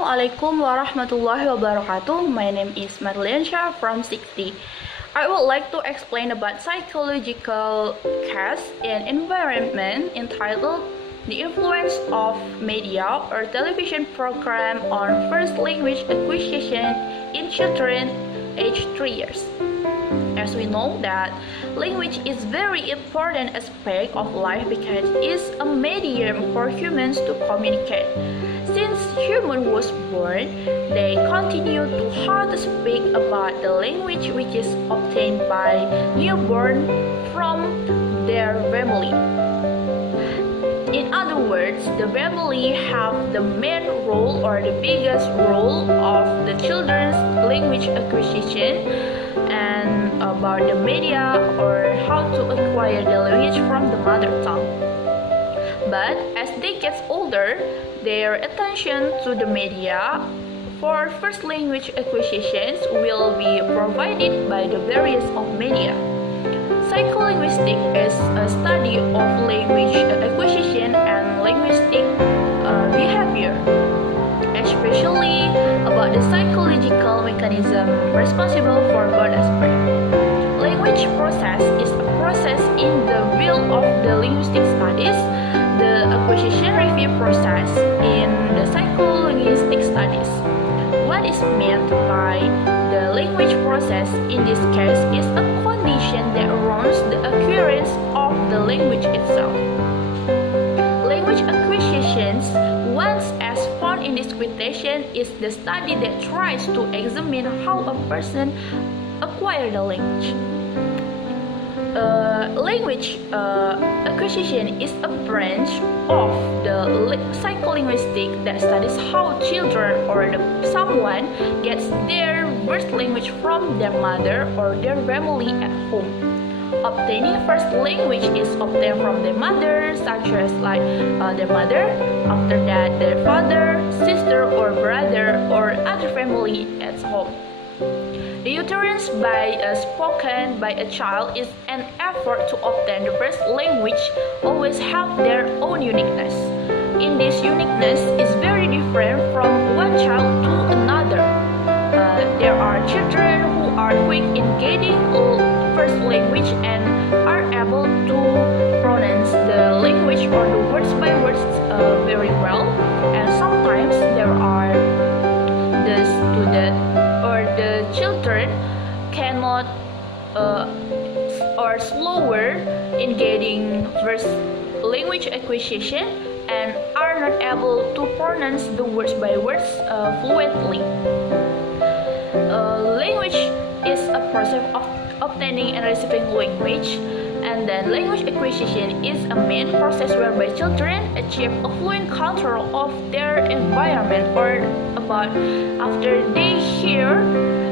Assalamualaikum warahmatullahi wabarakatuh. My name is Marliansyah from 60. I would like to explain about psychological case in environment entitled The Influence of Media or Television Program on First Language Acquisition in Children aged 3 years. As we know that language is very important aspect of life because it is a medium for humans to communicate. Since human was born, they continue to how to speak about the language which is obtained by newborn from their family. In other words, the family have the main role or the biggest role of the children's language acquisition and about the media or how to acquire the language from the mother tongue. But as they get older, their attention to the media for first language acquisitions will be provided by the various of media. Psycholinguistic is a study of language acquisition and linguistic behavior, especially about the psychological mechanism responsible for both aspects. Language process is a process in the field of the linguistic studies, the acquisition review process in the psycholinguistic studies. What is meant by the language process in this case is a condition that runs the occurrence of the language itself. Language acquisitions, once as found in this quotation, is the study that tries to examine how a person acquires the language. Language acquisition is a branch of the psycholinguistic that studies how children or someone gets their first language from their mother or their family at home. Obtaining first language is obtained from their mother, such as their mother, after that their father, sister or brother or other family at home. The utterance spoken by a child is an effort to obtain the first language always have their own uniqueness. In this uniqueness is very different from one child to another. There are children who are quick in getting first language and are able to pronounce the language or the words by words very well, and sometimes there are the student or the children cannot or slower in getting first language acquisition and are not able to pronounce the words by words fluently. Language is a process of obtaining and receiving language, and then language acquisition is a main process whereby children achieve a fluent control of their environment or about after they hear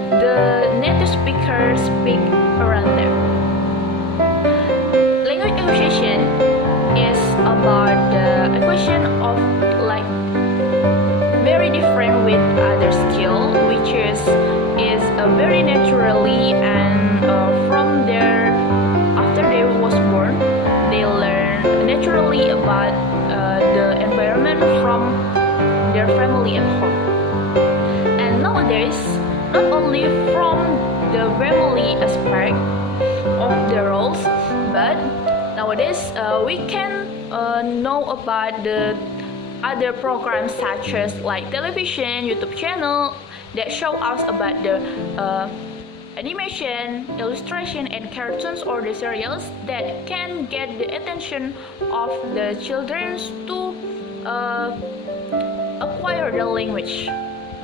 the native speaker speak around them. Language acquisition is about the acquisition of very different with other skill, which is very naturally and from their after they was born, they learn naturally about the environment from their family at home. And nowadays, not only from the family aspect of the roles, but nowadays we can know about the other programs such as television, YouTube channel that show us about the animation, illustration, and cartoons or the serials that can get the attention of the children to acquire the language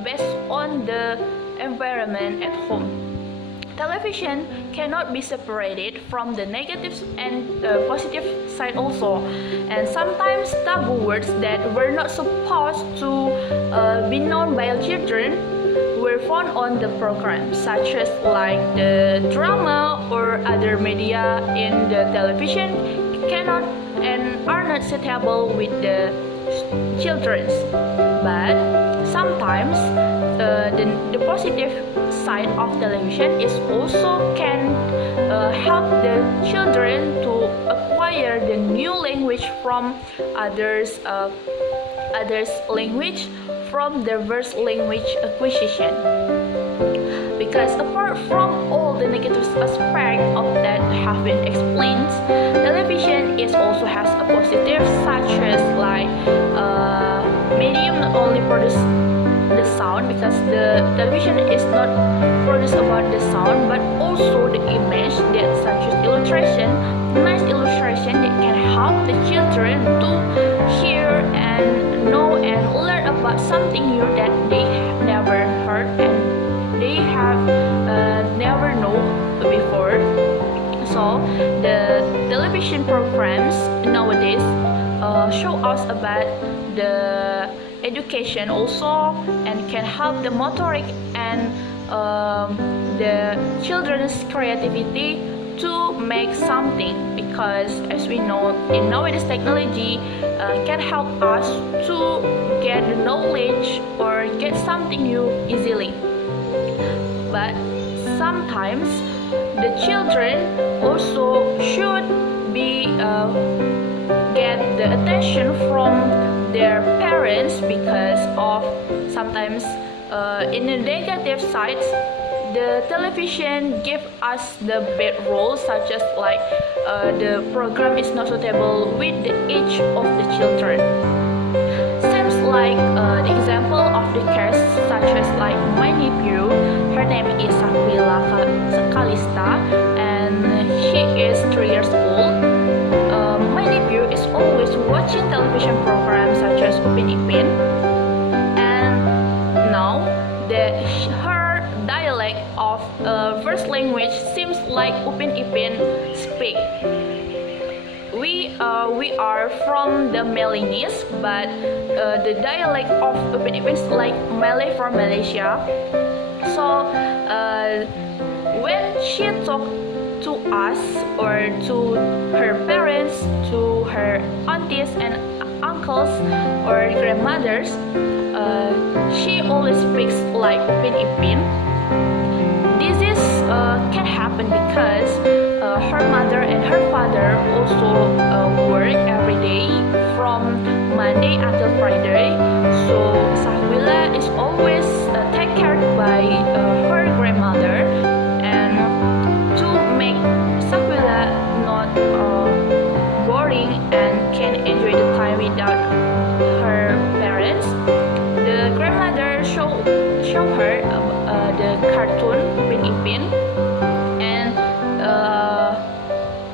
based on the environment at home. Television cannot be separated from the negative and positive side also, and sometimes taboo words that were not supposed to be known by children were found on the program, such as the drama or other media in the television cannot and are not suitable with the children. But sometimes the positive side of television is also can help the children to acquire the new language from others language from diverse language acquisition. Because apart from all the negative aspects of that have been explained, television also has a positive, such as like medium not only produce the sound, because the television is not produced about the sound, but also the image, that such as illustration, nice illustration that can help the children to hear and know and learn about something new that they never heard and they have never known before. So the television programs nowadays show us about the education also, and can help the motoric and the children's creativity to make something, because as we know in nowadays technology can help us to get the knowledge or get something new easily. But sometimes the children also should be get the attention from their parents, because of sometimes in the negative sides the television give us the bad role, such as like the program is not suitable with the age of the children. Seems like the example of the case, such as like my nephew, her name is Kalista, and she is 3 years old. My nephew is always watching television programs such as Upin Ipin, and now her dialect of first language seems like Upin Ipin speak. We are from the Melanese, but the dialect of Upin Ipin is like Malay from Malaysia. So when she talk to us or to her parents, to her aunties and uncles or grandmothers, she always speaks like Upin Ipin. This is can happen because her mother and her father also work every day from Monday until Friday. So Sahwila is always taken care by her grandmother, and to make Sahwila not boring and can enjoy the time without her parents, the grandmother show her the cartoon Upin Ipin, and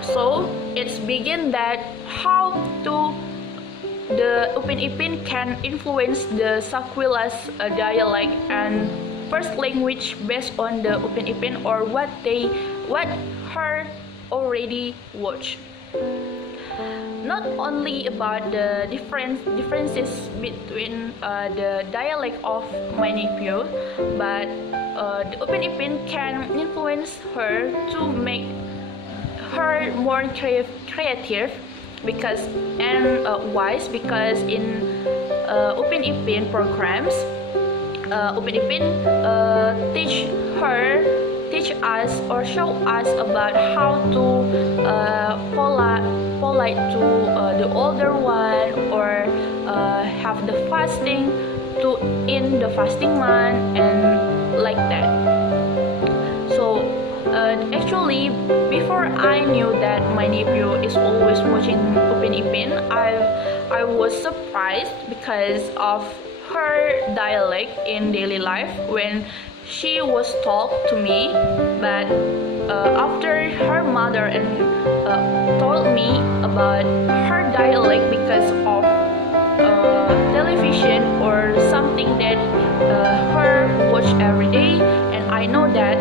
so it's begin that how to the Upin Ipin can influence the Sakwila's dialect and first language based on the Upin Ipin or what her already watch. Not only about the differences between the dialect of my nephew, but the Upin Ipin can influence her to make her more creative, because and wise, because in Upin Ipin programs, Upin Ipin teach us or show us about how to polite to the older one, or have the fasting to in the fasting month, and like that. So actually, before I knew that my nephew is always watching Upin Ipin, I was surprised because of her dialect in daily life when she was talked to me. But after her mother and told me about her dialect because of television or something that her watch every day, and I know that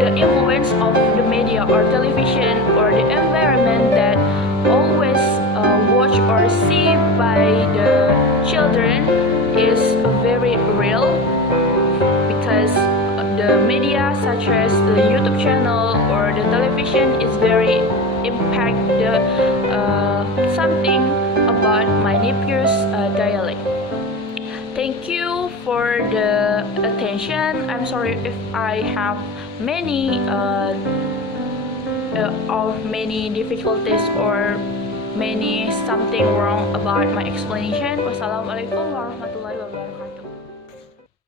the influence of the media or television or the environment that always watch or see by the children is very real, because the media such as the YouTube channel or the television is very impact the something about my nephew's dialect. Thank you for the attention. I'm sorry if I have many difficulties or many something wrong about my explanation. Wassalamualaikum warahmatullahi wabarakatuh.